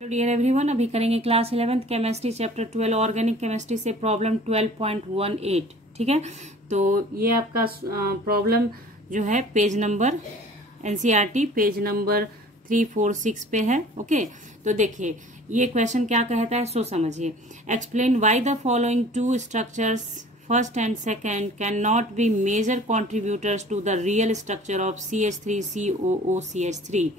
Dear everyone, अभी करेंगे class 11th chemistry chapter 12 organic chemistry से प्रॉब्लम 12.18। ठीक है, तो ये आपका प्रॉब्लम जो है page number NCERT page number 346 पे है। ओके, तो देखिए ये क्वेश्चन क्या कहता है सो समझिए। Explain why the following two structures first and second can not be major contributors to the real structure of CH3COOCH3।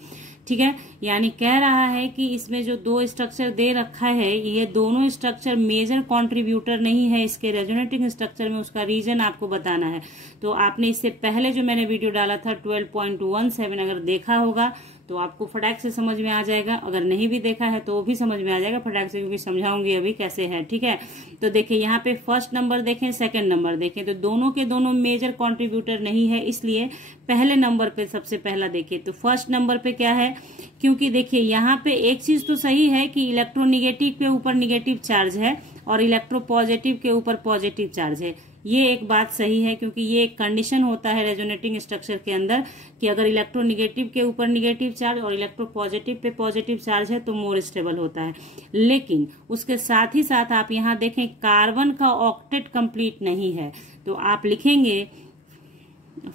ठीक है, यानी कह रहा है कि इसमें जो दो स्ट्रक्चर दे रखा है ये दोनों स्ट्रक्चर मेजर कंट्रीब्यूटर नहीं है इसके रेजोनेटिंग स्ट्रक्चर में, उसका रीजन आपको बताना है। तो आपने इससे पहले जो मैंने वीडियो डाला था 12.17 अगर देखा होगा तो आपको फटाक से समझ में आ जाएगा, अगर नहीं भी देखा है तो भी समझ में आ जाएगा फटाक से, क्योंकि समझाऊंगी अभी कैसे है। ठीक है, तो देखिए यहाँ पे फर्स्ट नंबर देखें, सेकंड नंबर देखें, तो दोनों के दोनों मेजर कंट्रीब्यूटर नहीं है, इसलिए पहले नंबर पे सबसे पहला देखिए। तो फर्स्ट नंबर पे क्या है, क्योंकि देखिए यहाँ पे एक चीज तो सही है कि इलेक्ट्रोनिगेटिव के ऊपर निगेटिव चार्ज है और इलेक्ट्रोपॉजिटिव के ऊपर पॉजिटिव चार्ज है, ये एक बात सही है, क्योंकि ये एक कंडीशन होता है रेजोनेटिंग स्ट्रक्चर के अंदर कि अगर इलेक्ट्रोनिगेटिव के ऊपर निगेटिव चार्ज और इलेक्ट्रोपॉजिटिव पे पॉजिटिव चार्ज है तो मोर स्टेबल होता है। लेकिन उसके साथ ही साथ आप यहाँ देखें कार्बन का ऑक्टेट कंप्लीट नहीं है, तो आप लिखेंगे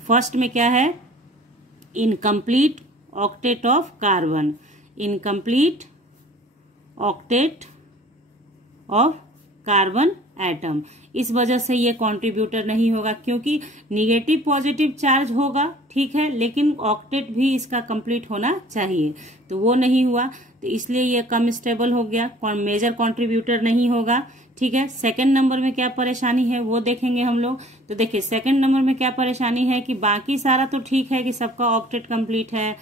फर्स्ट में क्या है, incomplete octet of carbon, incomplete octet of carbon atom. इस वजह से ये कंट्रीब्यूटर नहीं होगा, क्योंकि निगेटिव पॉजिटिव चार्ज होगा, ठीक है, लेकिन ऑक्टेट भी इसका कंप्लीट होना चाहिए, तो वो नहीं हुआ, तो इसलिए ये कम स्टेबल हो गया, मेजर कंट्रीब्यूटर नहीं होगा। ठीक है, सेकंड नंबर में क्या परेशानी है वो देखेंगे हम लोग। तो देखिए सेकंड नंबर में क्या परेशानी है कि बाकी सारा तो ठीक है कि सबका ऑक्टेट कंप्लीट है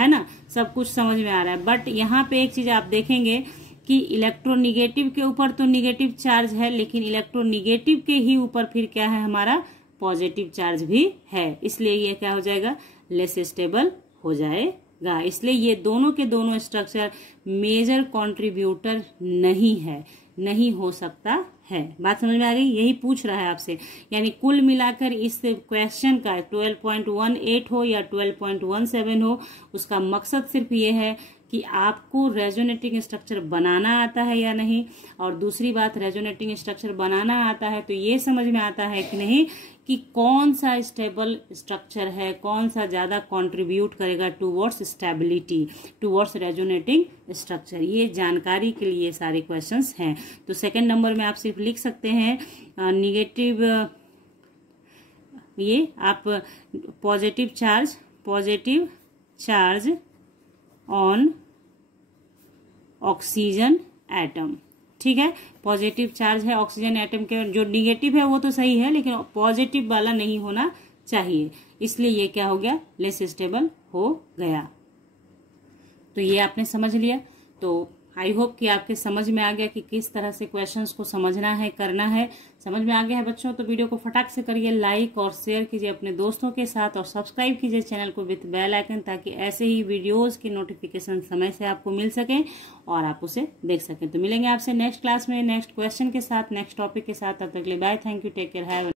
ना, सब कुछ समझ में आ रहा है, बट यहाँ पे एक चीज आप देखेंगे कि इलेक्ट्रोनिगेटिव के ऊपर तो निगेटिव चार्ज है, लेकिन इलेक्ट्रोनिगेटिव के ही ऊपर फिर क्या है, हमारा पॉजिटिव चार्ज भी है, इसलिए ये क्या हो जाएगा, लेस स्टेबल हो जाएगा। इसलिए ये दोनों के दोनों स्ट्रक्चर मेजर कंट्रीब्यूटर नहीं है, नहीं हो सकता है। बात समझ में आ गई, यही पूछ रहा है आपसे। यानी कुल मिलाकर इस क्वेश्चन का 12.18 हो या 12.17 हो, उसका मकसद सिर्फ ये है कि आपको रेजोनेटिंग स्ट्रक्चर बनाना आता है या नहीं, और दूसरी बात रेजोनेटिंग स्ट्रक्चर बनाना आता है तो ये समझ में आता है कि नहीं कि कौन सा स्टेबल स्ट्रक्चर है, कौन सा ज्यादा कंट्रीब्यूट करेगा towards stability, towards resonating structure. ये जानकारी के लिए सारे क्वेश्चंस हैं। तो सेकंड नंबर में आप सिर्फ लिख सकते हैं निगेटिव, ये आप positive charge on oxygen atom. ठीक है, पॉजिटिव चार्ज है ऑक्सीजन एटम के, जो निगेटिव है वो तो सही है लेकिन पॉजिटिव वाला नहीं होना चाहिए, इसलिए ये क्या हो गया, लेस स्टेबल हो गया। तो ये आपने समझ लिया। तो आई होप कि आपके समझ में आ गया कि किस तरह से क्वेश्चंस को समझना है, करना है। समझ में आ गया है बच्चों, तो वीडियो को फटाक से करिए लाइक और शेयर कीजिए अपने दोस्तों के साथ और सब्सक्राइब कीजिए चैनल को विथ बेल आइकन, ताकि ऐसे ही वीडियोस की नोटिफिकेशन समय से आपको मिल सके और आप उसे देख सकें। तो मिलेंगे आपसे नेक्स्ट क्लास में नेक्स्ट क्वेश्चन के साथ, नेक्स्ट टॉपिक के साथ। तब तक के लिए bye, thank you, take care, have